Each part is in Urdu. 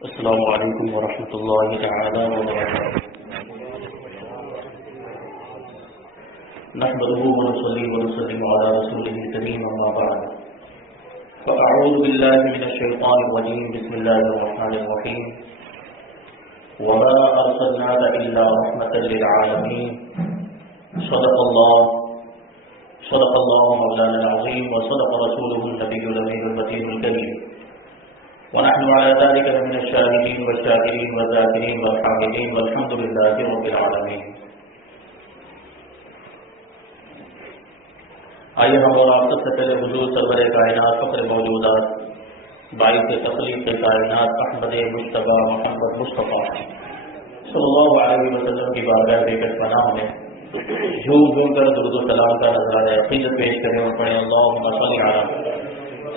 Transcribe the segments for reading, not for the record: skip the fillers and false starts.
السلام علیکم ورحمۃ اللہ تعالی وبرکاتہ. نحمده ونصلي ونسلم على رسوله الكريم اما بعد. فاعوذ بالله من الشيطان الرجيم. بسم الله الرحمن الرحيم. وما ارسلناك الا رحمة للعالمين. صدق الله مولانا العظيم وصدق رسوله النبي الأمين المتين الكريم. ونحن على ذلك من الشاهدين والشاكرين والذاكرين والحامدين والحمد لله رب العالمين. آئیے ہم اور آپ سب سے پہلے حضور سرور کائنات فخر موجودات باعث تخلیق کائنات احمد مجتبی محمد مصطفیٰ صلی اللہ علیہ وسلم کی بارگاہ بے کش پناہ میں جھوم جھوم کر درود و سلام کا نذرانہ عقیدت پیش کریں اور پڑھیں اللہم صل علی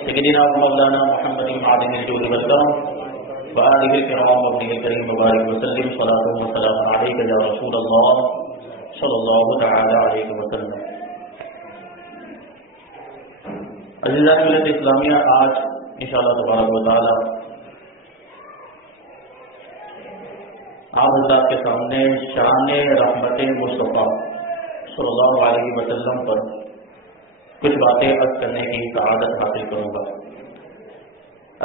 سیدنا مولانا محمد معدن الجود والکرم وآلہ الکرام وابنہ الکریم مبارک وسلم صلاۃ و سلام علیک یا رسول اللہ صلی اللہ تعالی علیہ وسلم. عزیزان ملت اسلامیہ، آج انشاءاللہ تبارک و تعالی آپ حضرات کے سامنے شان رحمت مصطفیٰ صلی اللہ علیہ وسلم پر کچھ باتیں عرض کرنے کی سعادت حاصل کروں گا.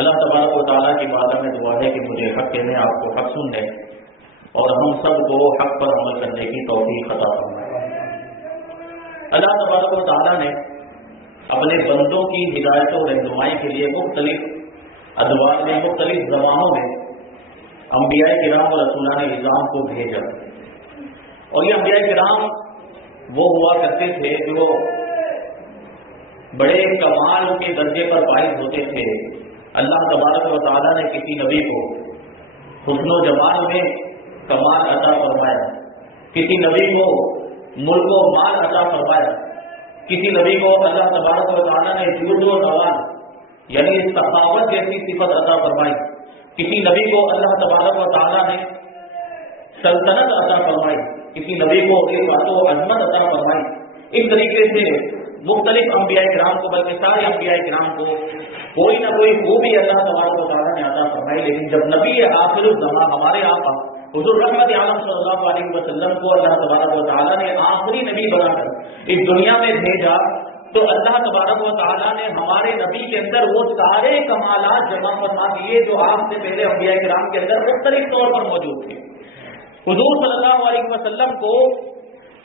اللہ تبارک و تعالیٰ کی بارگاہ میں دعا ہے کہ مجھے حق کہنے، آپ کو حق سننے اور ہم سب کو حق پر عمل کرنے کی توفیق عطا فرمائے. اللہ تبارک و تعالیٰ نے اپنے بندوں کی ہدایت و رہنمائی کے لیے مختلف ادوار میں مختلف زبانوں میں انبیاء کرام اور رسولان نظام کو بھیجا. اور یہ انبیاء کرام وہ ہوا کرتے تھے جو بڑے کمال کے درجے پر فائز ہوتے تھے. اللہ تبارک و تعالیٰ نے کسی نبی کو حسن و جمال میں کمال عطا فرمایا، کسی نبی کو ملک و مال عطا فرمایا، کسی نبی کو اللہ تبارک و تعالیٰ نے جود و نوال یعنی سخاوت جیسی صفت عطا فرمائی، کسی نبی کو اللہ تبارک و تعالیٰ نے سلطنت عطا فرمائی، کسی نبی کو عزت و عظمت عطا فرمائی. اس طریقے سے مختلف انبیاء کرام کو، بلکہ سارے انبیاء کرام کو کوئی نہ کوئی خوبی اللہ تبارک و تعالیٰ نے عطا فرمائی. لیکن جب نبی آخر الزمان ہمارے آقا حضور رحمت عالم صلی اللہ علیہ وسلم کو اللہ تبارک و تعالیٰ نے آخری نبی بنا کر اس دنیا میں بھیجا، تو اللہ تبارک و تعالیٰ نے ہمارے نبی کے اندر وہ سارے کمالات جمع فرما دیے جو آپ سے پہلے انبیاء کرام کے اندر مختلف طور پر موجود تھے. حضور صلی اللہ علیہ وسلم کو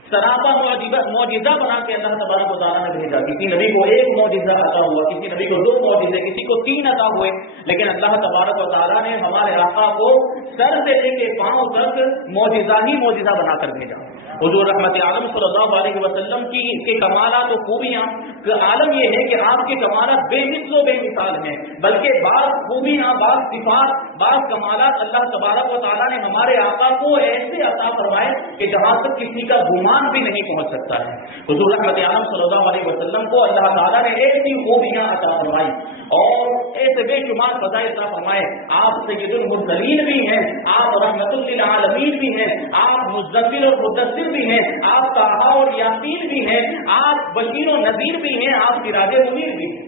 سراپا معجزہ بنا کے اللہ تبارک و تعالیٰ نے بھیجا. کسی نبی کو ایک معجزہ عطا ہوا، کسی نبی کو 2 معجزے، کسی کو 3 عطا ہوئے، لیکن اللہ تبارک و تعالیٰ نے ہمارے آقا کو سر سے لے کے پاؤں تک معجزہ ہی معجزہ بنا کر بھیجا. حضور رحمت عالم صلی اللہ علیہ وسلم کے کمالات و خوبیاں کا عالم یہ ہے کہ آپ کے کمالات بے مثل و بے مثال ہیں، بلکہ بعض خوبیاں، بعض صفات، بعض کمالات اللہ تبارک و تعالیٰ نے ہمارے آقا کو ایسے عطا فرمائے کہ جہاں تک کسی کا گمان بھی نہیں پہنچ سکتا ہے. حضور رحمت عالم صلی اللہ علیہ وسلم کو اللہ تعالیٰ نے ایسی خوبیاں عطا فرمائی اور ایسے بے شمار فضائل عطا فرمائے. آپ سید المرسلین بھی ہیں، آپ رحمت للعالمین بھی ہیں، آپ مزمل اور مدثر بھی ہیں، آپ طٰہٰ اور یاسین بھی ہیں، آپ بشیر و نذیر بھی ہیں، آپ سراج منیر بھی ہیں.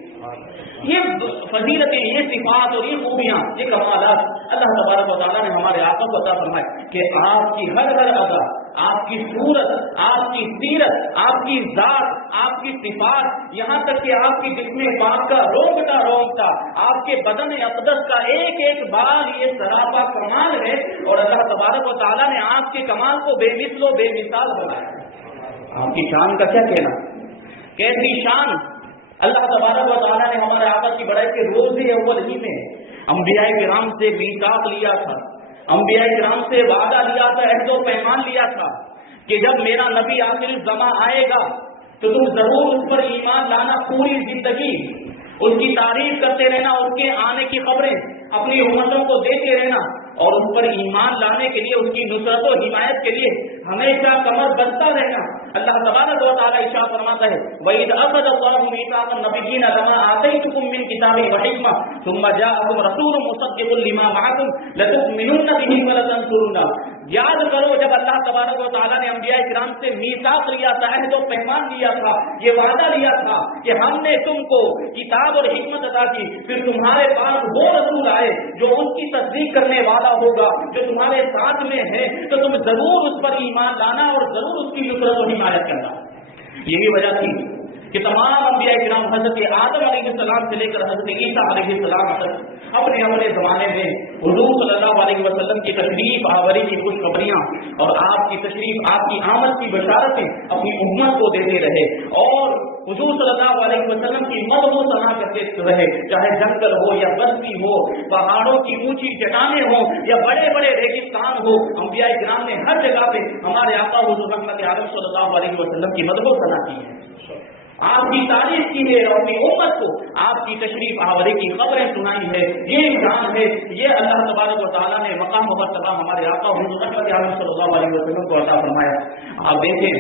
یہ فضیلتیں، یہ صفات اور یہ خوبیاں، یہ کمالات اللہ تبارک و تعالیٰ نے ہمارے آقا کو عطا فرمائے کہ آپ کی ہر ادا، آپ کی صورت، آپ کی سیرت، آپ کی ذات، آپ کی صفات، یہاں تک کہ آپ کی جسم پاک کا رونگتا، آپ کے بدن اقدس کا ایک ایک بال یہ سراپا کمال ہے. اور اللہ تبارک و تعالیٰ نے آپ کے کمال کو بے مثل و بے مثال بنایا. آپ کی شان کا کیا کہنا، کیسی شان. اللہ تبارک و تعالیٰ نے ہمارے آقا کی بڑائی کے روز اول ہی میں انبیاء کرام سے میثاق لیا تھا، انبیاء کرام سے وعدہ لیا تھا، عہد و پیمان لیا تھا کہ جب میرا نبی آخر الزمان آئے گا تو تم ضرور اس پر ایمان لانا، پوری زندگی اس کی تعریف کرتے رہنا، اس کے آنے کی خبریں اپنی امتوں کو دیتے رہنا. اور اس پر ایمان لانے کے لیے، اس کی نصرت و حمایت کے لیے ہمیشہ کمر بستہ رہنا۔ اللہ تبارک و تعالیٰ ارشاد فرماتا ہے وَإِذْ أَخَذَ اللَّهُ مِيثَاقَ النَّبِيِّينَ لَمَا آتَيْتُكُم مِّن كِتَابٍ وَحِكْمَةٍ ثُمَّ جَاءَكُمْ رَسُولٌ مُصَدِّقٌ لِّمَا مَعَكُمْ لَتُؤْمِنُنَّ بِهِ وَلَتَنصُرُنَّهُ۔ یاد کرو جب اللہ تبارک و تعالیٰ نے انبیاء کرام سے میثاق لیا تھا، عہد و پیمان لیا تھا، یہ وعدہ لیا تھا کہ ہم نے تم کو کتاب اور حکمت عطا کی، پھر تمہارے پاس وہ رسول آئے جو ان کی تصدیق کرنے والا ہوگا، جو تمہارے ساتھ میں ہے، تو تم ضرور اس پر ایمان لانا اور ضرور اس کی نصرت و حمایت کرنا۔ یہی وجہ تھی کہ تمام انبیاء کرام حضرت آدم علیہ السلام سے لے کر حضرت عیسیٰ علیہ السلام تک اپنے اپنے زمانے میں حضور صلی اللہ علیہ وسلم کی تشریف آوری کی خوشخبریاں اور آپ کی تشریف، آپ کی آمد کی بشارتیں اپنی امت کو دیتے رہے، اور حضور صلی اللہ علیہ وسلم کی مدح و ثنا کرتے رہے، چاہے جنگل ہو یا بستی ہو، پہاڑوں کی اونچی چٹانیں ہوں یا بڑے بڑے ریگستان ہو، انبیاء کرام نے ہر جگہ پہ ہمارے آقا حضور رحمت عالم صلی اللہ علیہ وسلم کی مدح و ثنا کی ہے، آپ کی تعریف کی ہے، اور اپنی امت کو آپ کی تشریف آوری کی خبریں سنائی ہے۔ یہ امتحان ہے، یہ اللہ تبارک و تعالیٰ نے مقام و مرتبہ ہمارے آقا حضور رحمت عالم صلی اللہ علیہ وسلم کو عطا فرمایا۔ آپ دیکھیں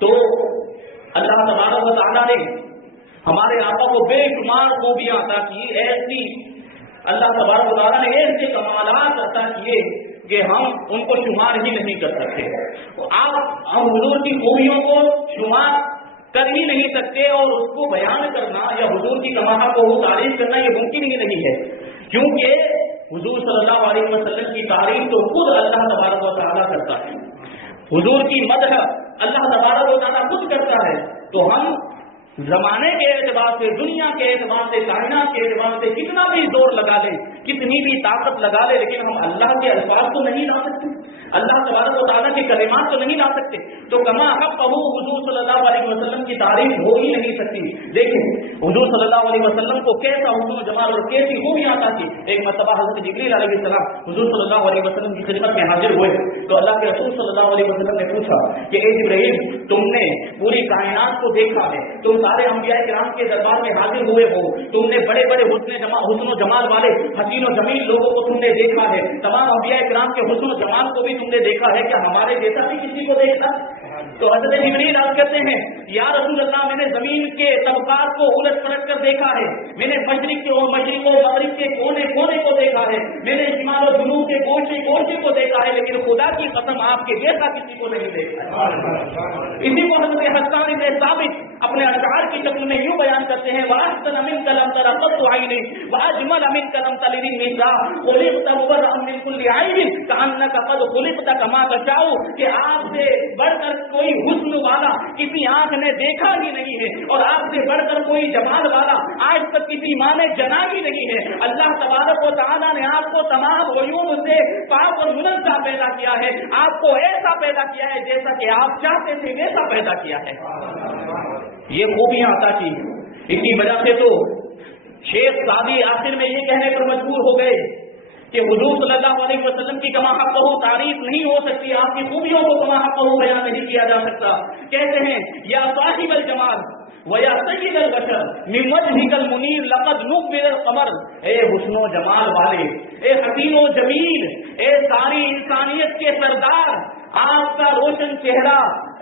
تو اللہ تبارک و تعالیٰ نے ہمارے آقا کو بے شمار خوبیاں عطا کی، ایسی اللہ تبارک و تعالیٰ نے ایسے کمالات عطا کیے کہ ہم ان کو شمار ہی نہیں کر سکتے۔ ہم حضور کی خوبیوں کو شمار کر ہی نہیں سکتے، اور اس کو بیان کرنا یا حضور کی کماحہ کو تعریف کرنا یہ ممکن ہی نہیں ہے، کیونکہ حضور صلی اللہ علیہ وسلم کی تعریف تو خود اللہ تبارک و تعالیٰ کرتا ہے، حضور کی مدح اللہ تبارک و تعالیٰ خود کرتا ہے۔ تو ہم زمانے کے اعتبار سے، دنیا کے اعتبار سے، کائنات کے اعتبار سے کتنا بھی زور لگا لیں، کتنی بھی طاقت لگا لیں، لیکن ہم اللہ کے الفاظ تو نہیں لا سکتے، اللہ تبارک و تعالیٰ کے کلمات تو نہیں لا سکتے، تو کما حقہ حضور صلی اللہ علیہ وسلم کی تعریف ہو ہی نہیں سکتی۔ لیکن حضور صلی اللہ علیہ وسلم کو کیسا حسن و جمال اور کیسی خوبیاں عطا کی۔ ایک مرتبہ حضرت جبریل علیہ السلام حضور صلی اللہ علیہ وسلم کی خدمت میں حاضر ہوئے تو اللہ کے رسول صلی اللہ علیہ وسلم نے پوچھا کہ اے جبریل، تم نے پوری کائنات کو دیکھا ہے، تم سارے انبیاء کرام کے دربار میں حاضر ہوئے ہو، تم نے بڑے بڑے حسن و جمال والے حسین و جمیل لوگوں کو تم نے دیکھا ہے، تمام انبیاء کرام کے حسن و جمال کو بھی تم نے دیکھا ہے، کیا ہمارے جیسا بھی کسی کو دیکھا؟ تو حضرت جبریل عرض کرتے ہیں یا رسول اللہ، میں نے زمین کے طبقات کو الٹ پلٹ کر دیکھا ہے، میں نے مشرق و مغرب کے کونے کونے کو دیکھا ہے، میں نے شمال و جنوب کے گوشے گوشے کو دیکھا ہے، لیکن خدا کی قسم آپ کے جیسا کسی کو نہیں دیکھا۔ اسی کو حضرت حسان بن ثابت اپنے اشعار کی شکل میں یوں بیان کرتے ہیں وَأَحْسَنَ مِنْكَ لَمْ تَرَ قَطُّ عَيْنِي وَأَجْمَلَ مِنْكَ لَمْ تَلِدِ النِّسَاءُ خُلِقْتَ مُبَرَّأً مِنْ كُلِّ عَيْبٍ كَأَنَّكَ قَدْ خُلِقْتَ كَمَا تَشَاءُ، کہ آپ سے بڑھ کر کوئی حسن والا کسی آنکھ نے دیکھا ہی نہیں ہے، اور آپ سے بڑھ کر کوئی جمال والا آج تک کسی ماں نے جنا ہی نہیں ہے۔ اللہ تبارک و تعالیٰ نے آپ کو تمام عیوب سے پاک اور منزہ پیدا کیا ہے، آپ کو ایسا پیدا کیا ہے جیسا کہ آپ چاہتے تھے ویسا پیدا کیا ہے، یہ خوبیاں عطا کی۔ اسی وجہ سے تو شیخ سعدی آخر میں یہ کہنے پر مجبور ہو گئے کہ حضور صلی اللہ علیہ وسلم کی کما حقہ تعریف نہیں ہو سکتی، آپ کی خوبیوں کو کما حقہ بیان نہیں کیا جا سکتا۔ کہتے ہیں یا صاحب الجمال وَيَا سَيِّدَ الْبَشَرِ مِنْ وَجْهِكَ الْمُنِيرِ لَقَدْ نُوِّرَ الْقَمَرُ، اے حسن و جمال والے، اے حسین و جمیل، اے ساری انسانیت کے سردار، آپ کا روشن چہرہ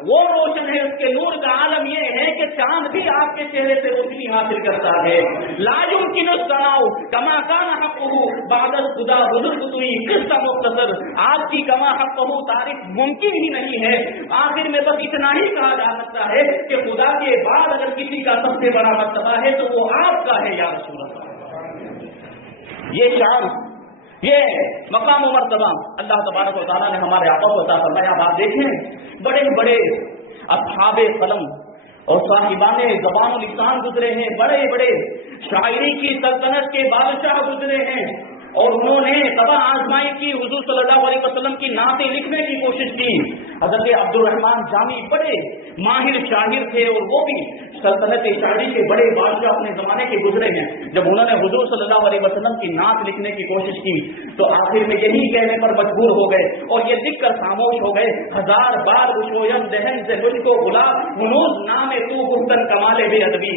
وہ روشن ہے، اس کے نور کا عالم یہ ہے کہ چاند بھی آپ کے چہرے سے روشنی حاصل کرتا ہے۔ لا يمكن الثناء كما كان حقه بعد الخدا، بزرگ توئی قصہ مختصر، آپ کی کما حقہ تعریف ممکن ہی نہیں ہے۔ آخر میں بس اتنا ہی کہا جا سکتا ہے کہ خدا کے بعد اگر کسی کا سب سے بڑا مرتبہ ہے تو وہ آپ کا ہے یا رسول اللہ۔ یہ شان، یہ مقام و مرتبہ اللہ تبارک و تعالیٰ نے ہمارے آقا کو عطا فرمایا۔ آپ دیکھیں بڑے بڑے اصحاب قلم اور صاحبان زبان و لسان گزرے ہیں، بڑے بڑے شاعری کی سلطنت کے بادشاہ گزرے ہیں، اور انہوں نے تباہ آزمائی کی، حضور صلی اللہ علیہ وسلم کی نعتیں لکھنے کی کوشش کی۔ حضرت عبد الرحمن جامی بڑے ماہر شاعر تھے، اور وہ بھی سلطنت شاعری کے بڑے بادشاہ اپنے زمانے کے گزرے ہیں۔ جب انہوں نے حضور صلی اللہ علیہ وسلم کی نعت لکھنے کی کوشش کی تو آخر میں یہی کہنے پر مجبور ہو گئے اور یہ لکھ کر خاموش ہو گئے، ہزار بار گشویم دہن سے مجھ کو بلا ہنوز نام تو گفتن کمالے بے ادبی،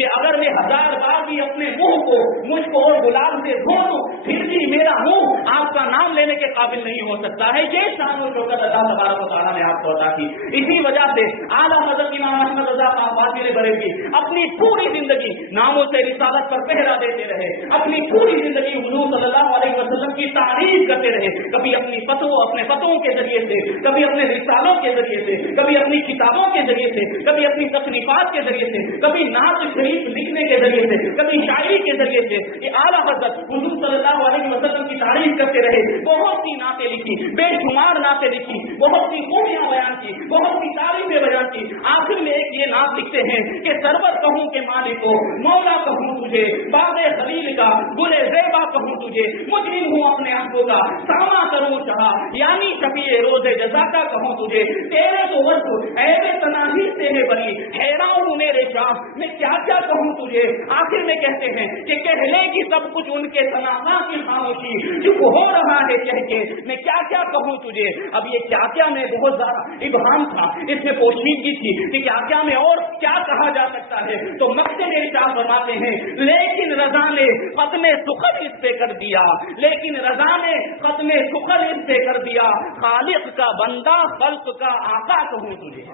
کہ اگر میں ہزار بار بھی اپنے منہ کو مجھ کو اور غلام سے دھو دوں پھر بھی میرا منہ آپ کا نام لینے کے قابل نہیں ہو سکتا ہے. یہ شان و شوکت اللہ تبارک و تعالیٰ نے آپ کو عطا کی. اسی وجہ سے اعلیٰ حضرت امام احمد رضا خان فاضل بریلوی اپنی پوری زندگی ناموں سے رسالت پر پہرا دیتے رہے, اپنی پوری زندگی حضور صلی اللہ علیہ وسلم کی تعریف کرتے رہے. کبھی اپنے فتووں کے ذریعے سے, کبھی اپنے رسالوں کے ذریعے سے, کبھی اپنی کتابوں کے ذریعے سے, کبھی اپنی تصنیفات کے ذریعے سے, کبھی نعت شریف لکھنے کے ذریعے سے, کبھی شاعری کے ذریعے سے یہ اعلیٰ حضرت حضور صلی اللہ علیہ وسلم کی تعریف کرتے رہے. بہت سی نعتیں لکھی, بے شمار نعتیں لکھی, بہت سی خوبیاں بیان کی, بہت سی تعریفیں بیان کی. آخر میں ایک یہ نعت لکھتے ہیں کہ سرور کہوں کے مالک کو, مولا کہوں تجھے, باغ خلیل کا گل زیبا کہوں تجھے, مجرم ہوں اپنے آنکھوں کا ساما کروں چاہا, یعنی شفیع روز جزا کا کہوں تجھے. تیرے تو وصف ایسے تناہی سے ہے بری, حیران ہوں میرے شاہ میں کیا کیا کہوں تجھے. آخر میں کہتے ہیں کہ کہہ لے گی سب کچھ ان کے تنہا کی خاموشی, چپ ہو رہا ہے کہہ کے میں کیا کیا کہوں تجھے. اب یہ کیا کیا میں بہت زیادہ ابہام تھا, اس میں پوشیدگی تھی کہ کیا کیا میں اور کیا کہا جا سکتا ہے. تو مقصد ارشاد فرماتے ہیں لیکن رضا نے ختم سخن اس پہ کر دیا, لیکن رضا نے ختم سخن اس پہ کر دیا, خالق کا بندہ خلق کا آقا کہوں تجھے.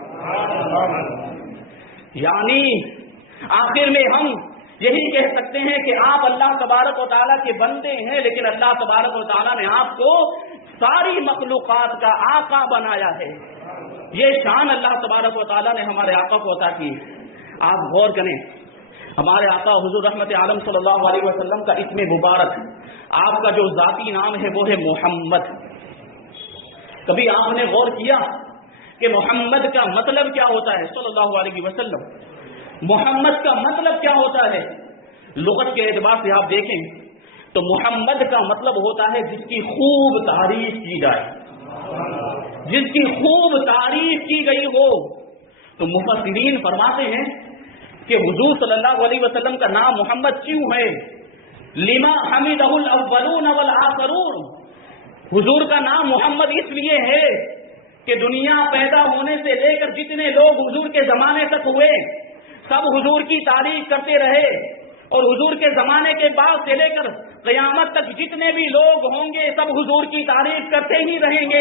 یعنی آخر میں ہم یہی کہہ سکتے ہیں کہ آپ اللہ تبارک و تعالیٰ کے بندے ہیں, لیکن اللہ تبارک و تعالیٰ نے آپ کو ساری مخلوقات کا آقا بنایا ہے. یہ شان اللہ تبارک و تعالیٰ نے ہمارے آقا کو عطا کی. آپ غور کریں, ہمارے آقا حضور رحمت عالم صلی اللہ علیہ وسلم کا اسم مبارک, آپ کا جو ذاتی نام ہے وہ ہے محمد. کبھی آپ نے غور کیا کہ محمد کا مطلب کیا ہوتا ہے؟ صلی اللہ علیہ وسلم محمد کا مطلب کیا ہوتا ہے؟ لغت کے اعتبار سے آپ دیکھیں تو محمد کا مطلب ہوتا ہے جس کی خوب تعریف کی جائے, جس کی خوب تعریف کی گئی ہو. تو مفسرین فرماتے ہیں کہ حضور صلی اللہ علیہ وسلم کا نام محمد کیوں ہے؟ لما حمدہ الاولون والآخرون. حضور کا نام محمد اس لیے ہے کہ دنیا پیدا ہونے سے لے کر جتنے لوگ حضور کے زمانے تک ہوئے سب حضور کی تعریف کرتے رہے, اور حضور کے زمانے کے بعد سے لے کر قیامت تک جتنے بھی لوگ ہوں گے سب حضور کی تعریف کرتے ہی رہیں گے.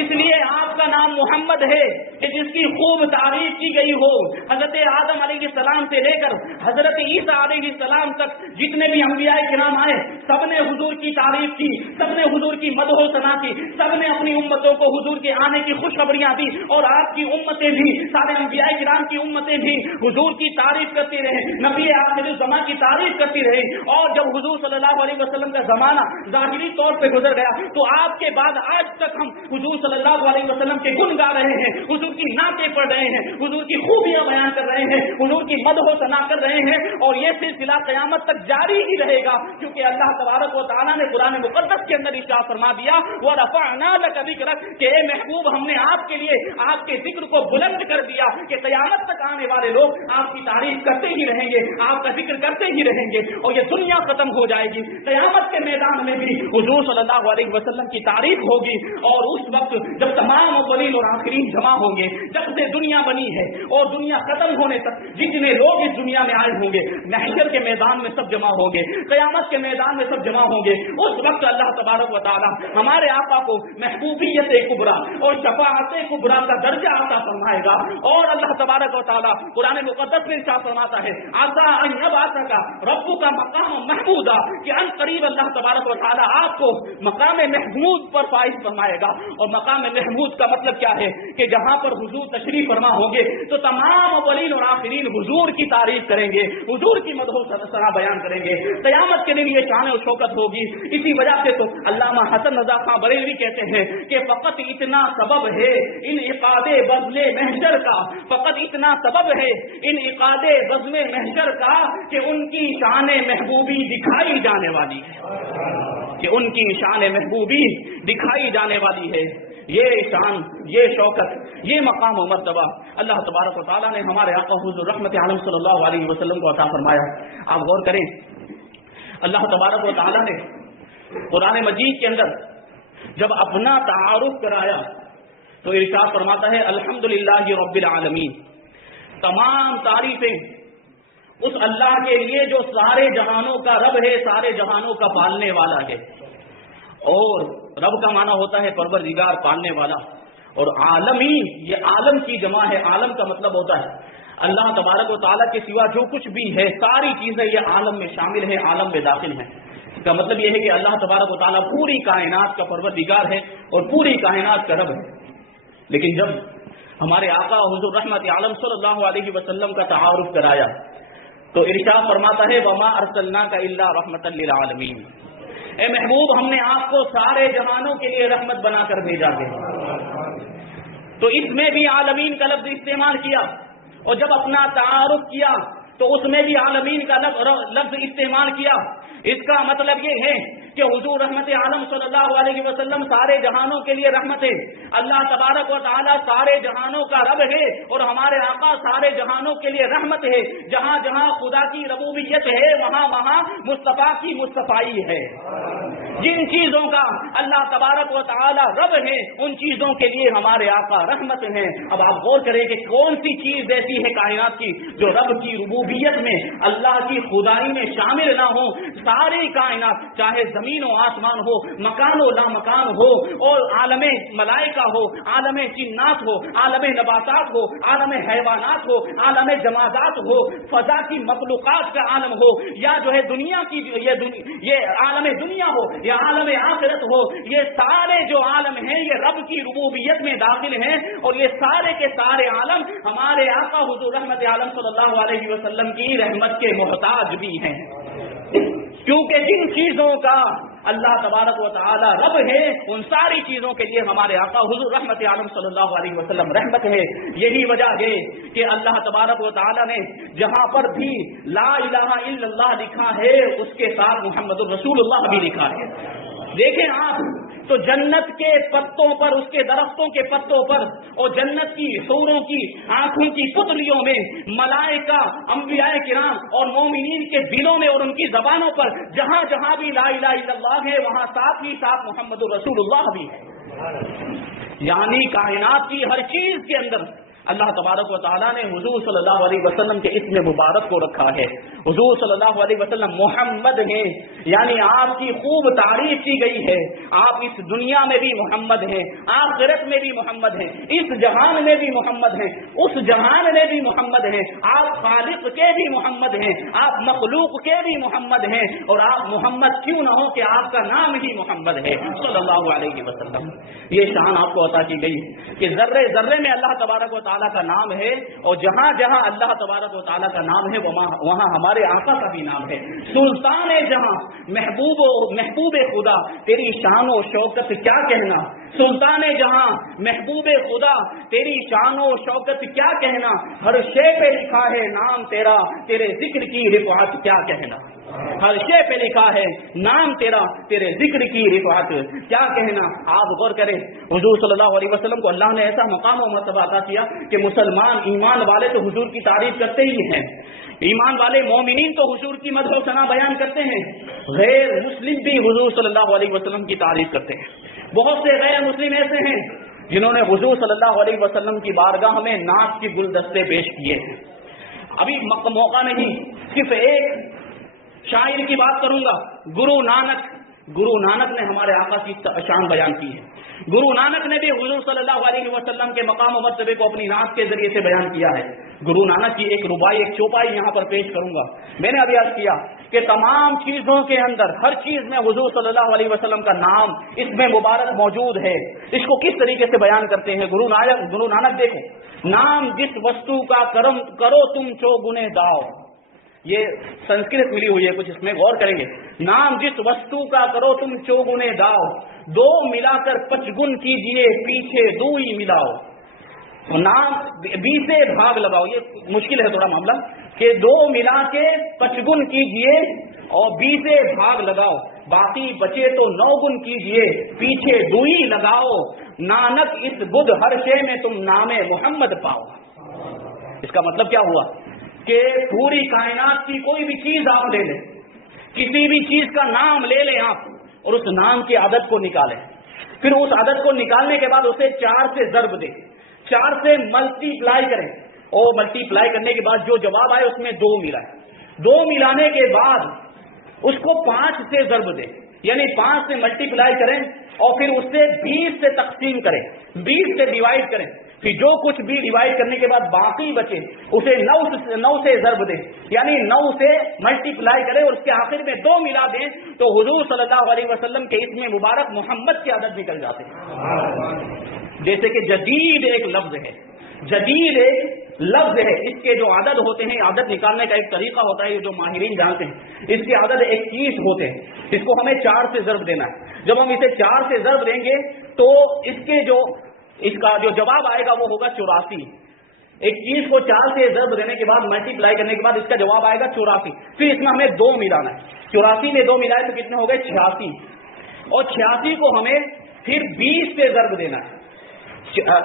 اس لیے آپ کا نام محمد ہے کہ جس کی خوب تعریف کی گئی ہو. حضرت آدم علیہ السلام سے لے کر حضرت عیسیٰ علیہ السلام تک جتنے بھی انبیاء کرام آئے سب نے حضور کی تعریف کی, سب نے حضور کی مدح و ثنا کی, سب نے اپنی امتوں کو حضور کے آنے کی خوشخبریاں دی, اور آپ کی امتیں بھی, سارے انبیاء کرام کی امتیں بھی حضور کی تعریف کرتی رہے, نبی آخر الزمان کی تعریف کرتی رہی. اور جب حضور صلی اللہ علیہ وسلم کا زمانہ ظاہری طور پہ گزر گیا تو آپ کے بعد آج تک ہم حضور صلی اللہ علیہ وسلم کے گن گا رہے ہیں, حضور کی نعتیں پڑھ رہے ہیں, حضور کی خوبیاں بیان کر رہے ہیں, حضور کی مدح و ثنا کر رہے ہیں, اور یہ سلسلہ قیامت تک جاری ہی رہے گا, کیونکہ اللہ تبارک و تعالیٰ نے قرآن مقدس کے اندر ارشاد فرما دیا وَرَفَعْنَا لَكَ ذِكْرَكَ کہ اے محبوب ہم نے آپ کے لیے آپ کے ذکر کو بلند کر دیا کہ قیامت تک آنے والے لوگ آپ کی تعریف کرتے ہی رہیں گے, آپ کا ذکر کرتے ہی رہیں گے, اور یہ دنیا ختم ہو جائے گی. قیامت کے میدان میں بھی حضور صلی اللہ علیہ وسلم کی تعریف ہوگی, اور اس وقت جب تمام اولین اور آخرین جمع ہوں گے, جب سے دنیا بنی ہے اور دنیا ختم ہونے تک جتنے لوگ اس دنیا میں آئے ہوں گے محشر کے میدان میں سب جمع ہوں گے, قیامت کے میدان میں سب جمع ہوں گے. اس وقت اللہ تبارک و تعالی ہمارے آقا کو محبوبیت کبریٰ اور شفاعت کبریٰ کا درجہ عطا فرمائے گا, اور اللہ تبارک و تعالی قرآن مقدس میں ارشاد فرماتا ہے عسیٰ ان یبعثک ربک مقام محمودا کہ ان قریب اللہ تبارک و تعالی آپ کو مقام محمود پر فائز فرمائے گا. اور مقام محمود کا مطلب کیا ہے کہ جہاں پر حضور تشریف فرما ہوں گے تو تمام اولین اور آخرین حضور کی تعریف کریں گے, حضور کی مدح و ثنا بیان کریں گے. قیامت کے دن یہ شان و شوکت ہوگی. اسی وجہ سے تو علامہ حسن رضا خان بریلوی کہتے ہیں کہ فقط اتنا سبب ہے انعقاد بزم محشر کا, فقط اتنا سبب ہے انعقاد بزم محشر کا کہ ان کی شان محبوبی دکھائی جانے والی ہے, کہ ان کی شان محبوبی دکھائی جانے والی ہے. یہ شان, یہ شوکت, یہ مقام و مرتبہ اللہ تبارک و تعالیٰ نے ہمارے آقا حضور رحمت عالم صلی اللہ علیہ وسلم کو عطا فرمایا. آپ غور کریں, اللہ تبارک و تعالیٰ نے قرآن مجید کے اندر جب اپنا تعارف کرایا تو ارشاد فرماتا ہے الحمدللہ رب العالمین, تمام تعریفیں اس اللہ کے لیے جو سارے جہانوں کا رب ہے، سارے جہانوں کا پالنے والا ہے. اور رب کا معنی ہوتا ہے پروردگار، پالنے والا. اور عالمی، یہ عالم کی جمع ہے. عالم کا مطلب ہوتا ہے اللہ تبارک و تعالیٰ کے سوا جو کچھ بھی ہے ساری چیزیں یہ عالم میں شامل ہے، عالم میں داخل ہیں. اس کا مطلب یہ ہے کہ اللہ تبارک و تعالیٰ پوری کائنات کا پروردگار ہے اور پوری کائنات کا رب ہے. لیکن جب ہمارے آقا حضور رحمت عالم صلی اللہ علیہ وسلم کا تعارف کرایا تو ارشاد فرماتا ہے وما ارسلناک الا رحمتا للعالمین، اے محبوب ہم نے آپ کو سارے جہانوں کے لیے رحمت بنا کر بھیجا ہے. تو اس میں بھی عالمین کا لفظ استعمال کیا، اور جب اپنا تعارف کیا تو اس میں بھی عالمین کا لفظ استعمال کیا. اس کا مطلب یہ ہے کہ حضور رحمت عالم صلی اللہ علیہ وسلم سارے جہانوں کے لیے رحمت ہے. اللہ تبارک و تعالیٰ سارے جہانوں کا رب ہے اور ہمارے آقا سارے جہانوں کے لیے رحمت ہے. جہاں جہاں خدا کی ربوبیت ہے وہاں وہاں مصطفیٰ کی مصطفائی ہے. جن چیزوں کا اللہ تبارک و تعالیٰ رب ہے ان چیزوں کے لیے ہمارے آقا رحمت ہیں. اب آپ غور کریں کہ کون سی چیز ایسی ہے کائنات کی جو رب کی ربوبیت میں، اللہ کی خدائی میں شامل نہ ہو. ساری کائنات، چاہے زمین و آسمان ہو، مکان و لامکان ہو، اور عالم ملائکہ ہو، عالم جنات ہو، عالم نباتات ہو، عالم حیوانات ہو، عالم جمادات ہو، فضا کی مخلوقات کا عالم ہو، یا جو ہے دنیا کی یہ عالم دنیا ہو یا عالم آخرت ہو، یہ سارے جو عالم ہیں یہ رب کی ربوبیت میں داخل ہیں. اور یہ سارے کے سارے عالم ہمارے آقا حضور رحمت عالم صلی اللہ علیہ وسلم کی رحمت کے محتاج بھی ہیں. کیونکہ جن چیزوں کا اللہ تبارک و تعالی رب ہے ان ساری چیزوں کے لیے ہمارے آقا حضور رحمت عالم صلی اللہ علیہ وسلم رحمت ہے. یہی وجہ ہے کہ اللہ تبارک و تعالی نے جہاں پر بھی لا الہ الا اللہ لکھا ہے اس کے ساتھ محمد الرسول اللہ بھی لکھا ہے. دیکھیں آپ تو جنت کے پتوں پر، اس کے درختوں کے پتوں پر اور جنت کی حوروں کی آنکھوں کی پتلیوں میں ملائکہ، انبیاء کرام اور مومنین کے دلوں میں اور ان کی زبانوں پر جہاں جہاں بھی لا الہ الا اللہ ہے وہاں ساتھ ہی ساتھ محمد الرسول اللہ بھی ہے. یعنی کائنات کی ہر چیز کے اندر اللہ تبارک و تعالیٰ نے حضور صلی اللہ علیہ وسلم کے اسم مبارک کو رکھا ہے. حضور صلی اللہ علیہ وسلم محمد ہیں، یعنی آپ کی خوب تعریف کی گئی ہے. آپ اس دنیا میں بھی محمد ہیں، آخرت میں بھی محمد ہیں، اس جہان میں بھی محمد ہیں، اس جہان میں بھی محمد ہیں. آپ خالق کے بھی محمد ہیں، آپ مخلوق کے بھی محمد ہیں، اور آپ محمد کیوں نہ ہو کہ آپ کا نام ہی محمد ہے صلی اللہ علیہ وسلم. یہ شان آپ کو عطا کی گئی کہ ذرے ذرے میں اللہ تبارک و تعالیٰ کا نام ہے، اور جہاں جہاں اللہ تبارک و تعالیٰ کا نام ہے وہاں ہمارے آقا کا بھی نام ہے. سلطان جہاں، محبوب خدا، تیری شان و شوکت کیا کہنا. سلطان جہاں، محبوب خدا، تیری شان و شوکت کیا کہنا. ہر شے پہ لکھا ہے نام تیرا، تیرے ذکر کی رفعت کیا کہنا. ہر شے پہ لکھا ہے نام تیرا، تیرے ذکر کی رفعت کیا کہنا. آپ غور کریں حضور صلی اللہ علیہ وسلم کو اللہ نے ایسا مقام و مرتبہ عطا کیا کہ مسلمان ایمان والے تو حضور کی تعریف کرتے ہی ہیں، ایمان والے مومنین تو حضور کی مدح و ثنا بیان کرتے ہیں، غیر مسلم بھی حضور صلی اللہ علیہ وسلم کی تعریف کرتے ہیں. بہت سے غیر مسلم ایسے ہیں جنہوں نے حضور صلی اللہ علیہ وسلم کی بارگاہ میں نعت کی گلدستے پیش کیے ہیں. ابھی موقع نہیں، صرف ایک شاعر کی بات کروں گا. گرو نانک نے ہمارے آقا کی شان بیان کی ہے. گرو نانک نے بھی حضور صلی اللہ علیہ وسلم کے مقام و مرتبے کو اپنی نعت کے ذریعے سے بیان کیا ہے. گرو نانک کی ایک ربائی، ایک چوپائی یہاں پر پیش کروں گا. میں نے ابھی عرض کیا کہ تمام چیزوں کے اندر، ہر چیز میں حضور صلی اللہ علیہ وسلم کا نام اس میں مبارک موجود ہے. اس کو کس طریقے سے بیان کرتے ہیں گرو نانک؟ دیکھو، نام جس وستو کا کرم کرو تم چو گنے داؤ. یہ سنسکرت ملی ہوئی ہے کچھ، اس میں غور کریں گے. نام جس وستو کا کرو تم چوگنے داؤ، دو ملا کر پچگن کیجئے پیچھے دوئی ملاؤ. نام 20 سے بھاگ لگاؤ. یہ مشکل ہے تھوڑا معاملہ کہ دو ملا کے پچگن کیجئے اور 20 سے بھاگ لگاؤ، باقی بچے تو 9 گن کیجئے پیچھے دوئی لگاؤ. نانک اس بدھ ہر شے میں تم نام محمد پاؤ. اس کا مطلب کیا ہوا کہ پوری کائنات کی کوئی بھی چیز آپ لے لیں، کسی بھی چیز کا نام لے لیں آپ، اور اس نام کی عدد کو نکالیں. پھر اس عدد کو نکالنے کے بعد اسے 4 سے ضرب دیں، 4 سے ملٹی پلائی کریں، اور ملٹی پلائی کرنے کے بعد جو جواب آئے اس میں 2 ملا ہے. 2 ملانے کے بعد اس کو 5 سے ضرب دیں، یعنی 5 سے ملٹیپلائی کریں اور پھر اس سے 20 سے تقسیم کریں، 20 سے ڈیوائڈ کریں، پھر جو کچھ بھی ڈیوائڈ کرنے کے بعد باقی بچے اسے 9 سے ضرب دیں، یعنی 9 سے ملٹیپلائی کریں اور اس کے آخر میں 2 ملا دیں تو حضور صلی اللہ علیہ وسلم کے اسم مبارک محمد کے عدد نکل جاتے ہیں۔ جیسے کہ جدید ایک لفظ ہے، جدید ایک لفظ ہے، اس کے جو عدد ہوتے ہیں، عدد نکالنے کا ایک طریقہ ہوتا ہے جو ماہرین جانتے ہیں، اس کے عدد 21 ہوتے ہیں، اس کو ہمیں 4 سے ضرب دینا ہے۔ جب ہم اسے 4 سے ضرب دیں گے تو اس کا جو جواب آئے گا وہ ہوگا 84۔ 21 کو 4 سے ضرب دینے کے بعد ملٹیپلائی کرنے کے بعد اس کا جواب آئے گا 84، پھر اس میں ہمیں 2 ملانا ہے، 84 میں 2 ملائے تو کتنے ہو گئے 86، اور 86 کو ہمیں پھر 20 سے ضرب دینا ہے،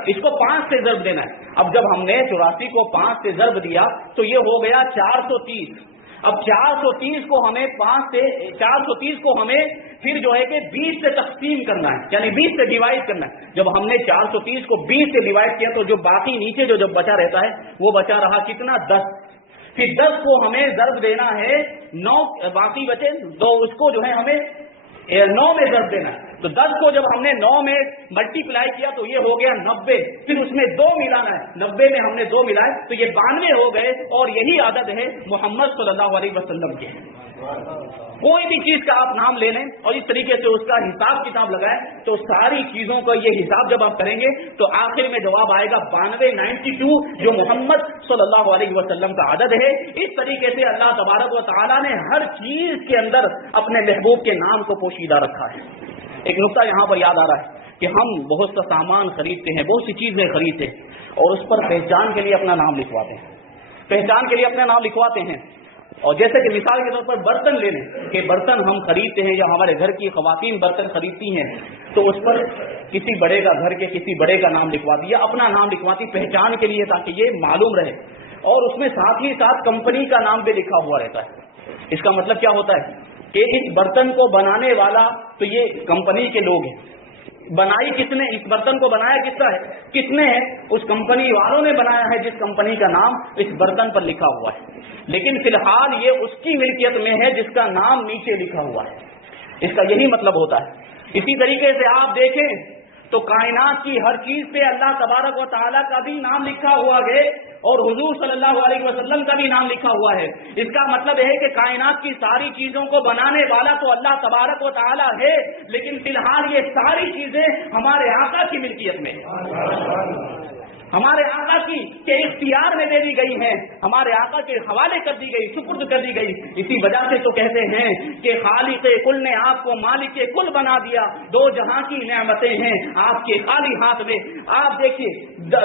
اس کو 5 سے ضرب دینا ہے۔ اب جب ہم نے 84 کو 5 سے ضرب دیا تو یہ ہو گیا 430۔ اب 430 کو ہمیں 430 کو ہمیں پھر جو ہے کہ 20 سے تقسیم کرنا ہے، یعنی 20 سے ڈیوائڈ کرنا ہے۔ جب ہم نے 430 کو 20 سے ڈیوائڈ کیا تو جو باقی نیچے جو بچا رہتا ہے وہ بچا رہا کتنا 10، پھر 10 کو ہمیں ضرب دینا ہے 9، باقی بچے 2، اس کو جو ہے ہمیں 9 میں ضرب دینا ہے۔ تو 10 کو جب ہم نے 9 میں ملٹیپلائی کیا تو یہ ہو گیا 90، پھر اس میں 2 ملانا ہے، 90 میں ہم نے 2 ملائے تو یہ 92 ہو گئے، اور یہی عدد ہے محمد صلی اللہ علیہ وسلم کے۔ کوئی بھی چیز کا آپ نام لے لیں اور اس طریقے سے اس کا حساب کتاب لگائیں تو ساری چیزوں کا یہ حساب جب آپ کریں گے تو آخر میں جواب آئے گا 92 جو محمد صلی اللہ علیہ وسلم کا عدد ہے۔ اس طریقے سے اللہ تبارک و تعالیٰ نے ہر چیز کے اندر اپنے محبوب کے نام کو پوشیدہ رکھا ہے۔ ایک نقطہ یہاں پر یاد آ رہا ہے کہ ہم بہت سا سامان خریدتے ہیں، بہت سی چیزیں خریدتے ہیں اور اس پر پہچان کے لیے اپنا نام لکھواتے ہیں، پہچان کے لیے اپنا نام لکھواتے ہیں۔ اور جیسے کہ مثال کے طور پر برتن لے لیں کہ برتن ہم خریدتے ہیں یا ہمارے گھر کی خواتین برتن خریدتی ہیں تو اس پر کسی بڑے کا، گھر کے کسی بڑے کا نام لکھوا دیا، اپنا نام لکھواتی پہچان کے لیے تاکہ یہ معلوم رہے، اور اس میں ساتھ ہی ساتھ کمپنی کا نام بھی لکھا ہوا رہتا ہے۔ اس کا مطلب کیا ہوتا ہے کہ اس برتن کو بنانے والا تو یہ کمپنی کے لوگ ہیں، بنائی کس نے، اس برتن کو بنایا کس نے ہے، اس کمپنی والوں نے بنایا ہے جس کمپنی کا نام اس برتن پر لکھا ہوا ہے، لیکن فی الحال یہ اس کی ملکیت میں ہے جس کا نام نیچے لکھا ہوا ہے۔ اس کا یہی مطلب ہوتا ہے۔ اسی طریقے سے آپ دیکھیں تو کائنات کی ہر چیز پہ اللہ تبارک و تعالیٰ کا بھی نام لکھا ہوا ہے اور حضور صلی اللہ علیہ وسلم کا بھی نام لکھا ہوا ہے۔ اس کا مطلب ہے کہ کائنات کی ساری چیزوں کو بنانے والا تو اللہ تبارک و تعالیٰ ہے، لیکن فی الحال یہ ساری چیزیں ہمارے آقا کی ملکیت میں، ہمارے آقا کی کے اختیار میں دے دی گئی ہیں، ہمارے آقا کے حوالے کر دی گئی، سپرد کر دی گئی۔ اسی وجہ سے تو کہتے ہیں کہ خالق کل نے آپ کو مالک کل بنا دیا، 2 جہاں کی نعمتیں ہیں آپ کے خالی ہاتھ میں۔ آپ دیکھیے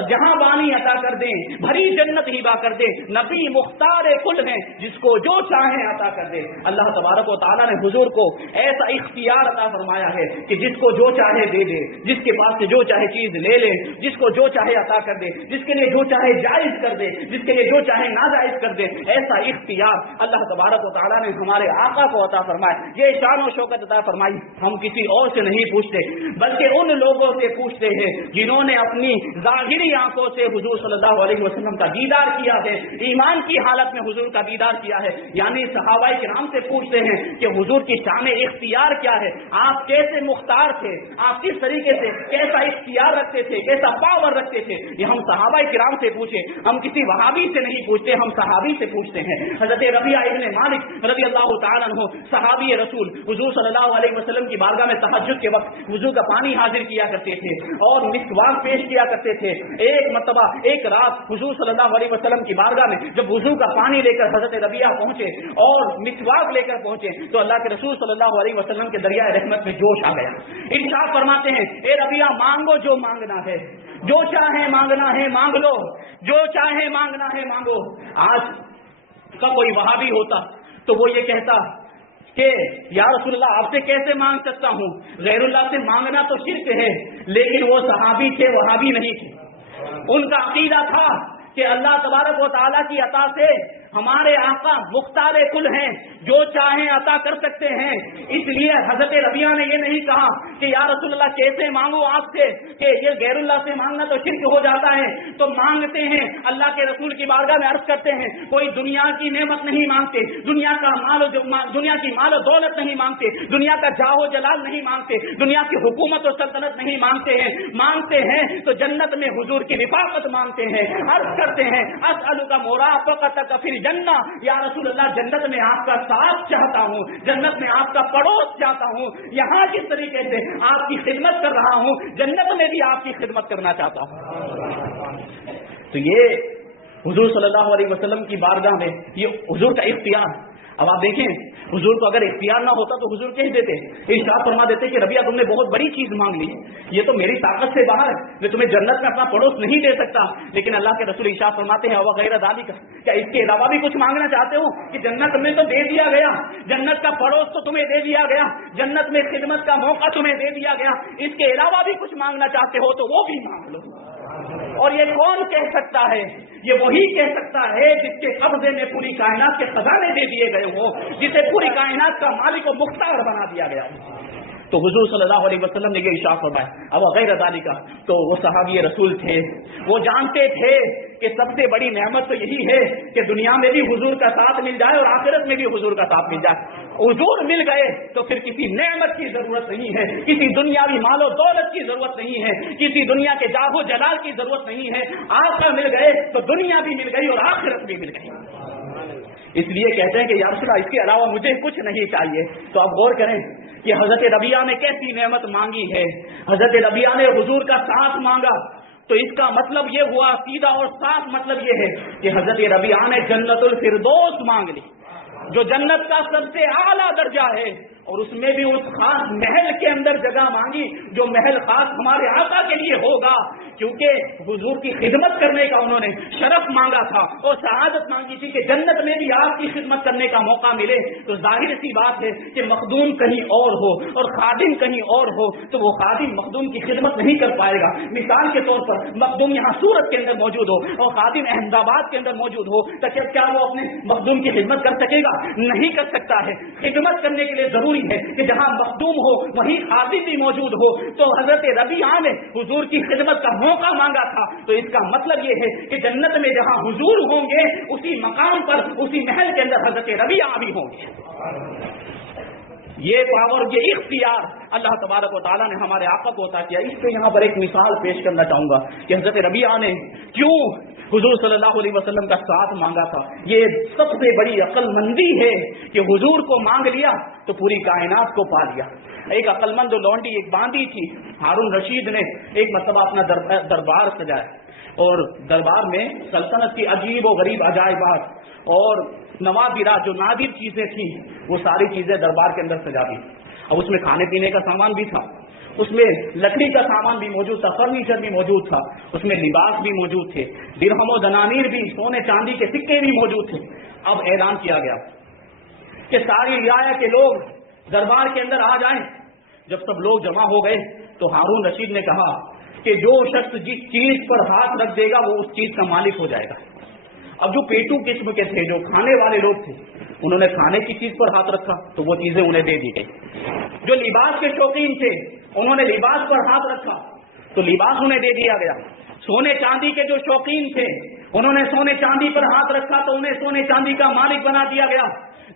جہاں بانی عطا کر دیں، بھری جنت ہبا کر دیں، نبی مختار کل ہیں، جس کو جو چاہیں عطا کر دیں۔ اللہ تبارک و تعالیٰ نے حضور کو ایسا اختیار عطا فرمایا ہے کہ جس کو جو چاہے دے دے، جس کے پاس سے جو چاہے چیز لے لے، جس کو جو چاہے عطا کر دے، جس کے لیے جو چاہے جائز کر دے، جس کے لیے جو چاہے ناجائز کر دے۔ ایسا اختیار اللہ تبارک و تعالیٰ نے ہمارے آقا کو عطا فرمایا، یہ شان و شوکت عطا فرمائی۔ ہم کسی اور سے نہیں پوچھتے بلکہ ان لوگوں سے پوچھتے ہیں جنہوں نے اپنی ظاہری آنکھوں سے حضور صلی اللہ علیہ وسلم کا دیدار کیا ہے، ایمان کی حالت میں حضور کا دیدار کیا ہے، یعنی صحابہ کرام سے پوچھتے ہیں کہ حضور کی شان اختیار کیا ہے، آپ کیسے مختار تھے، آپ کس طریقے سے کیسا اختیار رکھتے تھے، کیسا پاور رکھتے تھے۔ یہ ہم صحابہ کرام سے پوچھیں، ہم کسی وہابی سے نہیں پوچھتے، ہم صحابی سے پوچھتے ہیں۔ حضرت ربیعہ ابن مالک رضی اللہ تعالیٰ عنہ صحابی رسول حضور صلی اللہ علیہ وسلم کی بارگاہ میں تہجد کے وقت وضو کا پانی حاضر کیا کرتے تھے اور مسواک پیش کیا کرتے تھے۔ ایک مرتبہ ایک رات حضور صلی اللہ علیہ وسلم کی بارگاہ میں جب وضو کا پانی لے کر حضرت ربیعہ پہنچے اور مسواک لے کر پہنچے تو اللہ کے رسول صلی اللہ علیہ وسلم کے دریائے رحمت میں جوش آ گیا۔ ارشاد فرماتے ہیں اے ربیعہ مانگو جو مانگنا ہے، جو چاہے مانگنا ہے مانگ لو، جو چاہے مانگنا ہے مانگو۔ آج کا کوئی وہابی ہوتا تو وہ یہ کہتا کہ یا رسول اللہ آپ سے کیسے مانگ سکتا ہوں، غیر اللہ سے مانگنا تو شرک ہے، لیکن وہ صحابی تھے، وہابی نہیں تھے۔ ان کا عقیدہ تھا کہ اللہ تبارک و تعالیٰ کی عطا سے ہمارے آقا مختار کل ہیں، جو چاہیں عطا کر سکتے ہیں. اس لیے حضرت ربیعہ نے یہ نہیں کہا کہ یا رسول اللہ کیسے مانگو آپ سے، کہ یہ غیر اللہ سے مانگنا تو شرک ہو جاتا ہے. تو مانگتے ہیں اللہ کے رسول کی بارگاہ میں عرض کرتے ہیں، کوئی دنیا کی نعمت نہیں مانگتے، دنیا کی مال و دولت نہیں مانگتے، دنیا کا جاہ و جلال نہیں مانگتے، دنیا کی حکومت و سلطنت نہیں مانگتے ہیں تو جنت میں حضور کی رفاقت مانگتے ہیں. عرض کرتے ہیں اسألک مرافقتک فی الجنہ، یا رسول اللہ جنت میں آپ کا ساتھ چاہتا ہوں، جنت میں آپ کا پڑوس چاہتا ہوں، یہاں جس طریقے سے آپ کی خدمت کر رہا ہوں جنت میں بھی آپ کی خدمت کرنا چاہتا ہوں. تو یہ حضور صلی اللہ علیہ وسلم کی بارگاہ میں یہ حضور کا اختیار. اب آپ دیکھیں حضور کو اگر اختیار نہ ہوتا تو حضور کہہ دیتے، ارشاد فرما دیتے کہ ربیعہ تم نے بہت بڑی چیز مانگ لی، یہ تو میری طاقت سے باہر ہے، میں تمہیں جنت میں اپنا پڑوس نہیں دے سکتا. لیکن اللہ کے رسول ارشاد فرماتے ہیں وغیرہ دالی کا، کیا اس کے علاوہ بھی کچھ مانگنا چاہتے ہو؟ کہ جنت میں تو دے دیا گیا، جنت کا پڑوس تو تمہیں دے دیا گیا، جنت میں خدمت کا موقع تمہیں دے دیا گیا، اس کے علاوہ بھی کچھ مانگنا چاہتے ہو تو وہ بھی مانگ لو. اور یہ کون کہہ سکتا ہے؟ یہ وہی کہہ سکتا ہے جس کے قبضے میں پوری کائنات کے خزانے دے دیے گئے ہوں، جسے پوری کائنات کا مالک و مختار بنا دیا گیا. تو حضور صلی اللہ علیہ وسلم نے یہ ارشاد فرمایا اب غیر ذالک کا. تو وہ صحابی رسول تھے، وہ جانتے تھے کہ سب سے بڑی نعمت تو یہی ہے کہ دنیا میں بھی حضور کا ساتھ مل جائے اور آخرت میں بھی حضور کا ساتھ مل جائے. حضور مل گئے تو پھر کسی نعمت کی ضرورت نہیں ہے، کسی دنیاوی مال و دولت کی ضرورت نہیں ہے، کسی دنیا کے جاہ و جلال کی ضرورت نہیں ہے. آقا مل گئے تو دنیا بھی مل گئی اور آخرت بھی مل گئی. اس لیے کہتے ہیں کہ یا رسول اللہ اس کے علاوہ مجھے کچھ نہیں چاہیے. تو آپ غور کریں کہ حضرت ربیعہ نے کیسی نعمت مانگی ہے. حضرت ربیعہ نے حضور کا ساتھ مانگا تو اس کا مطلب یہ ہوا، سیدھا اور صاف مطلب یہ ہے کہ حضرت ربیعہ نے جنت الفردوس مانگ لی، جو جنت کا سب سے اعلیٰ درجہ ہے، اور اس میں بھی اس خاص محل کے اندر جگہ مانگی جو محل خاص ہمارے آقا کے لیے ہوگا، کیونکہ حضور کی خدمت کرنے کا انہوں نے شرف مانگا تھا اور سعادت مانگی تھی کہ جنت میں بھی آپ کی خدمت کرنے کا موقع ملے. تو ظاہر سی بات ہے کہ مخدوم کہیں اور ہو اور خادم کہیں اور ہو تو وہ خادم مخدوم کی خدمت نہیں کر پائے گا. مثال کے طور پر مخدوم یہاں سورت کے اندر موجود ہو اور خادم احمد آباد کے اندر موجود ہو تو کیا وہ اپنے مخدوم کی خدمت کر سکے گا؟ نہیں کر سکتا ہے. خدمت کرنے کے لیے ضروری ہے کہ جہاں مخدوم ہو وہیں خادم بھی موجود ہو. تو حضرت ربیعہ نے حضور کی خدمت کا موقع مانگا تھا. تو اس کا مطلب یہ ہے کہ جنت میں جہاں حضور ہوں گے اسی مقام پر اسی محل کے اندر حضرت ربیعہ بھی ہوں گے. یہ پاور، یہ اختیار اللہ تبارک و تعالیٰ نے ہمارے آقا کو عطا کیا. اس پہ یہاں پر ایک مثال پیش کرنا چاہوں گا کہ حضرت ربیعہ نے کیوں حضور صلی اللہ علیہ وسلم کا ساتھ مانگا تھا. یہ سب سے بڑی عقل مندی ہے کہ حضور کو مانگ لیا تو پوری کائنات کو پا لیا. ایک عقل مند لونڈی ایک باندی تھی، ہارون رشید نے ایک مرتبہ اپنا دربار سجایا اور دربار میں سلطنت کی عجیب و غریب عجائبات اور نوادرات جو نادر چیزیں تھیں وہ ساری چیزیں دربار کے اندر سجا دی. اب اس میں کھانے پینے کا سامان بھی تھا، اس میں لکڑی کا سامان بھی موجود تھا، فرنیچر بھی موجود تھا، اس میں لباس بھی موجود تھے، درہم و دنانیر بھی، سونے چاندی کے سکے بھی موجود تھے. اب اعلان کیا گیا کہ ساری رعایا کے لوگ دربار کے اندر آ جائیں. جب سب لوگ جمع ہو گئے تو ہارون رشید نے کہا کہ جو شخص جس چیز پر ہاتھ رکھ دے گا وہ اس چیز کا مالک ہو جائے گا. اب جو پیٹو قسم کے تھے، جو کھانے والے لوگ تھے، انہوں نے کھانے کی چیز پر ہاتھ رکھا تو وہ چیزیں انہیں دے دی گئی. جو لباس کے شوقین تھے انہوں نے لباس پر ہاتھ رکھا تو لباس انہیں دے دیا گیا. سونے چاندی کے جو شوقین تھے انہوں نے سونے چاندی پر ہاتھ رکھا تو انہیں سونے چاندی کا مالک بنا دیا گیا.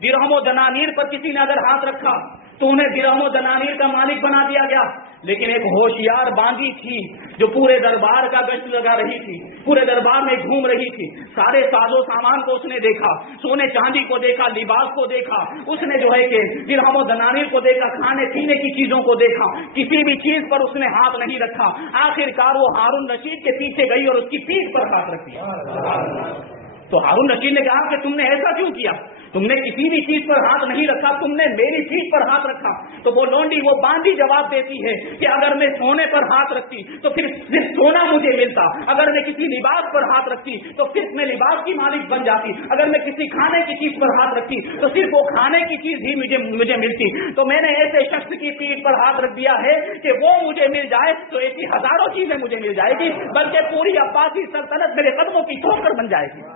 درہم و دنانیر پر کسی نے اگر ہاتھ رکھا تو انہیں درہم و دنانیر کا مالک بنا دیا گیا. لیکن ایک ہوشیار باندی تھی جو پورے دربار کا گشت لگا رہی تھی، پورے دربار میں گھوم رہی تھی. سارے ساز و سامان کو اس نے دیکھا، سونے چاندی کو دیکھا، لباس کو دیکھا، اس نے جو ہے کہ درہم و دنانیر کو دیکھا، کھانے پینے کی چیزوں کو دیکھا، کسی بھی چیز پر اس نے ہاتھ نہیں رکھا. آخرکار وہ ہارون رشید کے پیچھے گئی اور اس کی پیٹھ پر ہاتھ رکھ دیا. تو ہارون رشید نے کہا کہ تم نے ایسا کیوں کیا؟ تم نے کسی بھی چیز پر ہاتھ نہیں رکھا، تم نے میری پیٹھ پر ہاتھ رکھا. تو وہ لونڈی، وہ باندی جواب دیتی ہے کہ اگر میں سونے پر ہاتھ رکھتی تو پھر صرف سونا مجھے ملتا، اگر میں کسی لباس پر ہاتھ رکھتی تو صرف میں لباس کی مالک بن جاتی، اگر میں کسی کھانے کی چیز پر ہاتھ رکھتی تو صرف وہ کھانے کی چیز ہی مجھے ملتی. تو میں نے ایسے شخص کی پیٹھ پر ہاتھ رکھ دیا ہے کہ وہ مجھے مل جائے تو ایسی ہزاروں چیزیں مجھے مل جائے گی، بلکہ پوری عباسی سلطنت میرے قدموں کی ٹھوکر بن جائے گی.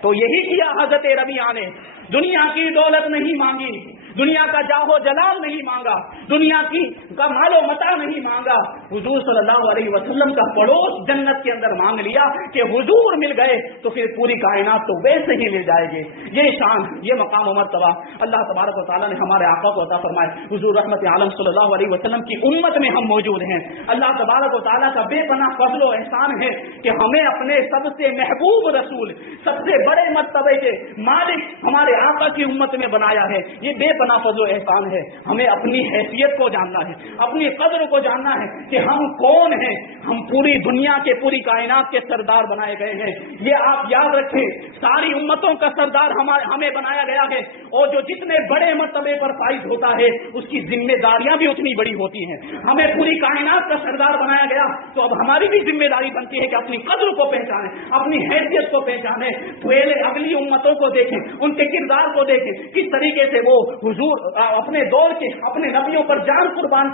تو تو یہی کیا حضرت ربیعہ نے، دنیا کی دولت نہیں مانگی، دنیا کا جاہو جلال نہیں مانگا، دنیا کی کا مال و متاع نہیں مانگا، حضور صلی اللہ علیہ وسلم کا پڑوس جنت کے اندر مانگ لیا کہ حضور مل گئے تو پھر پوری کائنات تو ویسے ہی لے جائے گے۔ یہ شان، یہ مقام و مرتبہ اللہ تبارک و تعالیٰ نے ہمارے آقا کو عطا فرمائے۔ حضور رحمت عالم صلی اللہ علیہ وسلم کی امت میں ہم موجود ہیں۔ اللہ تبارک و تعالیٰ کا بے پناہ فضل و احسان ہے کہ ہمیں اپنے سب سے محبوب رسول، سب سے بڑے مرتبے کے مالک ہمارے آقا کی امت میں بنایا ہے۔ یہ بے پناہ فضل و احسان ہے۔ ہمیں اپنی حیثیت کو جاننا ہے، اپنی قدر کو جاننا ہے کہ ہم کون ہیں۔ ہم پوری دنیا کے، پوری کائنات کے سردار بنائے گئے ہیں۔ یہ آپ یاد رکھیں، ساری امتوں کا سردار ہمیں بنایا گیا ہے، اور جو جتنے بڑے مرتبے پر فائز ہوتا ہے اس کی ذمہ داریاں بھی اتنی بڑی ہوتی ہیں۔ ہمیں پوری کائنات کا سردار بنایا گیا تو اب ہماری بھی ذمہ داری بنتی ہے کہ اپنی قدر کو پہچانیں، اپنی حیثیت کو پہچانیں۔ پہلے اگلی امتوں کو دیکھیں، ان کے کردار کو دیکھیں، کس طریقے سے وہ حضور اپنے دور کے اپنے نبیوں پر جان قربان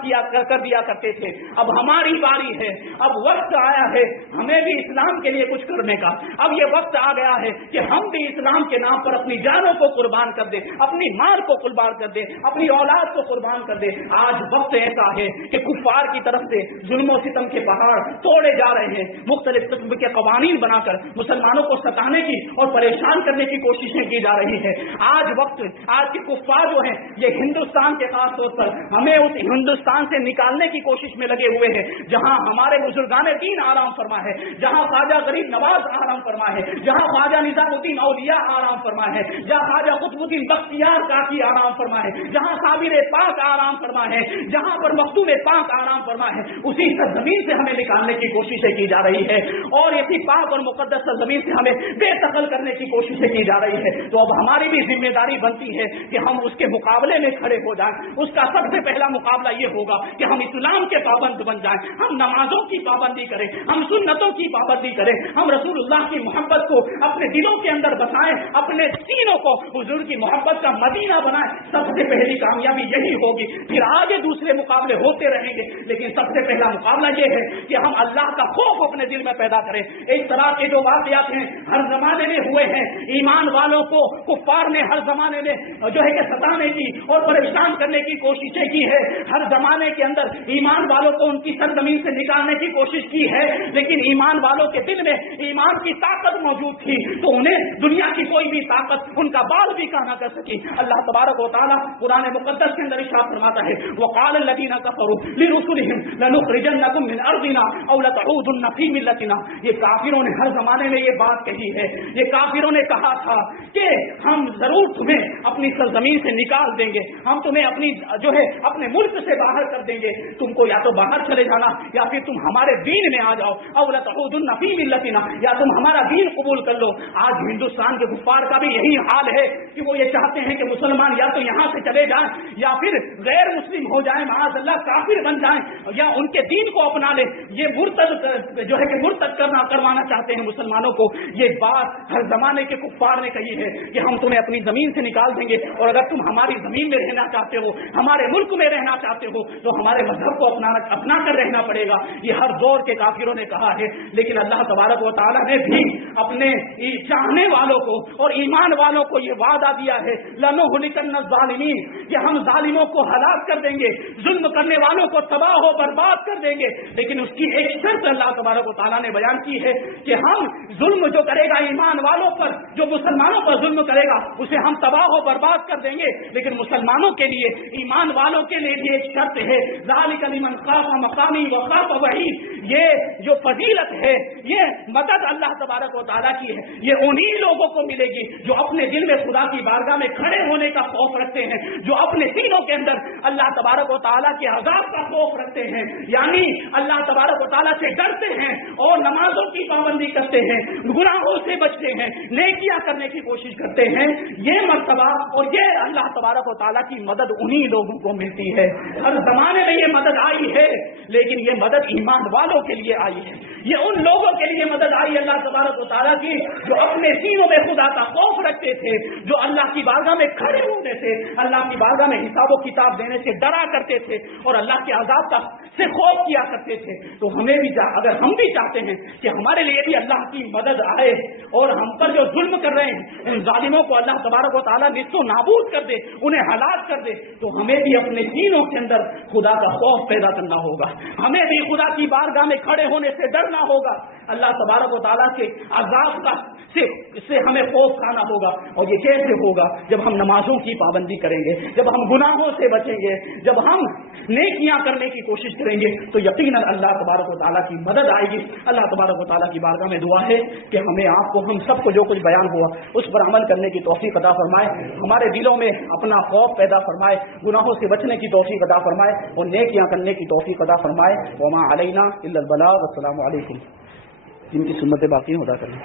کر دیا کرتے تھے۔ اب ہماری باری ہے، اب وقت آیا ہے ہمیں بھی اسلام کے لیے کچھ کرنے کا۔ اب یہ وقت آ گیا ہے کہ ہم بھی اسلام کے نام پر اپنی جانوں کو قربان کر دیں، اپنی مال کو قربان کر دیں، اپنی اولاد کو قربان کر دیں۔ آج وقت ایسا ہے کہ کفار کی طرف سے ظلم و ستم کے پہاڑ توڑے جا رہے ہیں، مختلف قسم کے قوانین بنا کر مسلمانوں کو ستانے کی اور پریشان کرنے کی کوششیں کی جا رہی ہے۔ آج کے کفار جو ہیں یہ ہندوستان کے خاص طور پر ہمیں اس ہندوستان سے نکالنے کی کوشش میں لگے ہوئے ہیں جہاں ہمارے بزرگان دین آرام فرما ہے، جہاں خواجہ غریب نواز آرام فرما ہے، جہاں خواجہ نظام الدین اولیاء آرام فرما ہے، جہاں خواجہ قطب الدین بختیار کاکی آرام فرما ہے، جہاں صابر پاک آرام فرما ہے، جہاں پر مختوم پاک آرام فرما ہے، اسی سرزمین سے ہمیں نکالنے کی کوششیں کی جا رہی ہے، اور اسی پاک اور مقدس سرزمین سے ہمیں بے دخل کرنے کی کوششیں کی جا رہی ہے۔ تو اب ہماری بھی ذمہ داری بنتی ہے کہ ہم اس کے مقابلے میں کھڑے ہو جائیں۔ اس کا سب سے پہلا مقابلہ یہ ہوگا کہ ہم اسلام کے پابند بن جائیں، ہم نمازوں کی پابندی کریں، ہم سنتوں کی پابندی کریں، ہم رسول اللہ کی محبت کو اپنے دلوں کے اندر بسائیں، اپنے سینوں کو حضور کی محبت کا مدینہ بنائیں۔ سب سے پہلی کامیابی یہی ہوگی، پھر آگے دوسرے مقابلے ہوتے رہیں گے، لیکن سب سے پہلا مقابلہ یہ ہے کہ ہم اللہ کا خوف اپنے دل میں پیدا کریں۔ اس طرح کے جو واقعات ہیں ہر زمانے میں ہوئے ہیں، ایمان والوں کو کفار نے ہر زمانے میں جو ہے کہ ستانے کی اور پریشان کرنے کی کوششیں کی ہے، ہر زمانے کے اندر ایمان والوں کو ان کی سرزمین سے نکالنے کی کوشش کی ہے، لیکن ایمان والوں کے دل میں ایمان کی طاقت موجود تھی تو انہیں دنیا کی کوئی بھی طاقت ان کا بال بھی نہ کر سکی۔ اللہ تبارک و تعالیٰ قرآن مقدس کے اندر ارشاد فرماتا ہے، وقال الذين كفروا لرسلهم لنخرجنكم من ارضنا او لتعودن في ملتنا۔ یہ کافروں نے ہر زمانے میں یہ بات کہی ہے، یہ کافروں نے کہا تھا کہ ہم ضرور تمہیں اپنی سرزمین سے نکال دیں گے، ہم تمہیں اپنی جو ہے اپنے ملک سے باہر کر دیں گے، تم کو یا تو باہر چلے جانا یا پھر تم ہمارے دین میں آ جاؤ، او لتعودن في ملتنا، یا تم ہمارا دین قبول کر لو۔ آج ہندوستان کے کفار کا بھی یہی حال ہے کہ وہ یہ چاہتے ہیں کہ مسلمان یا تو یہاں سے چلے جائیں یا پھر غیر مسلم ہو جائیں، معاذ اللہ کافر بن جائیں یا ان کے دین کو اپنا لیں۔ یہ مرتد جو ہے کہ مرتد کروانا چاہتے ہیں مسلمانوں کو۔ یہ بات ہر زمانے کے کفار نے کہی ہے کہ ہم تمہیں اپنی زمین سے نکال دیں گے، اور اگر تم ہماری زمین میں رہنا چاہتے ہو، ہمارے ملک میں رہنا چاہتے ہو تو ہمارے مذہب کو اپنا کر رہنا پڑے گا۔ یہ ہر دور کے کافروں نے کہا ہے، لیکن اللہ تبارک و تعالیٰ نے بھی اپنے چاہنے والوں کو اور ایمان والوں کو یہ وعدہ دیا ہے، لَنُهْلِكَنَّ الظَّالِمِينَ، کہ ہم ظالموں کو ہلاک کر دیں گے، ظلم کرنے والوں کو تباہ و برباد کر دیں گے، لیکن اس کی ایک شرط اللہ تبارک و تعالیٰ نے بیان کی ہے کہ ہم ظلم جو کرے گا ایمان والوں پر، جو مسلمانوں پر ظلم کرے گا اسے ہم تباہ و برباد کر دیں گے، لیکن مسلمانوں کے لیے، ایمان والوں کے لیے بھی ایک شرط ہے، ذَلِكَ لِمَنْ خَافَ مَقَامِي وَخَافَ وَعِيدِ، یہ جو فضیلت ہے، یہ مدد اللہ تبارک و تعالیٰ کی ہے، یہ انہی لوگوں کو ملے گی جو اپنے دل میں خدا کی بارگاہ میں کھڑے ہونے کا خوف رکھتے ہیں، جو اپنے سینوں کے اندر اللہ تبارک و تعالیٰ کے عذاب کا خوف رکھتے ہیں، یعنی اللہ تبارک و تعالیٰ سے ڈرتے ہیں اور نمازوں کی پابندی کرتے ہیں، گناہوں سے بچتے ہیں، نیکیاں کرنے کی کوشش کرتے ہیں۔ یہ مرتبہ اور یہ اللہ تبارک و تعالیٰ کی مدد انہی لوگوں کو ملتی ہے۔ ہر زمانے میں یہ مدد آئی ہے، لیکن یہ مدد ایمان والوں کے لیے آئی ہے۔ یہ ان لوگوں کے لیے مدد آئی اللہ تبارک و تعالیٰ کی جو اپنے سینوں میں خدا کا خوف رکھتے تھے، جو اللہ کی بارگاہ میں کھڑے ہونے سے، اللہ کی بارگاہ میں حساب و کتاب دینے سے ڈرا کرتے تھے اور اللہ کے عذاب کا سے خوف کیا کرتے تھے۔ تو ہمیں بھی اگر ہم بھی چاہتے ہیں کہ ہمارے لیے بھی اللہ کی مدد آئے اور ہم پر جو ظلم کر رہے ہیں ان ظالموں کو اللہ تبارک و تعالیٰ نیست و نابود کر دے، انہیں ہلاک کر دے، تو ہمیں بھی اپنے سینوں کے اندر خدا کا خوف پیدا کرنا ہوگا، ہمیں بھی خدا کی بارگاہ میں کھڑے ہونے سے ڈرنا ہوگا، اللہ تبارک و تعالیٰ کے عذاب کا سے ہمیں خوف کھانا ہوگا۔ اور یہ کیسے ہوگا؟ جب ہم نمازوں کی پابندی کریں گے، جب ہم گناہوں سے بچیں گے، جب ہم نیکیاں کرنے کی کوشش کریں گے، تو یقیناً اللہ تبارک و تعالیٰ کی مدد آئے گی۔ اللہ تبارک و تعالیٰ کی بارگاہ میں دعا ہے کہ ہمیں آپ کو ہم سب کو جو کچھ بیان ہوا اس پر عمل کرنے کی توفیق عطا فرمائے، ہمارے دلوں میں اپنا خوف پیدا فرمائے، گناہوں سے بچنے کی توفیق عطا فرمائے اور نیکیاں کرنے کی توفیق عطا فرمائے۔ وما علینا الا البلاغ۔ السلام علیکم۔ جن کی سنتیں باقی ہیں ادا کریں۔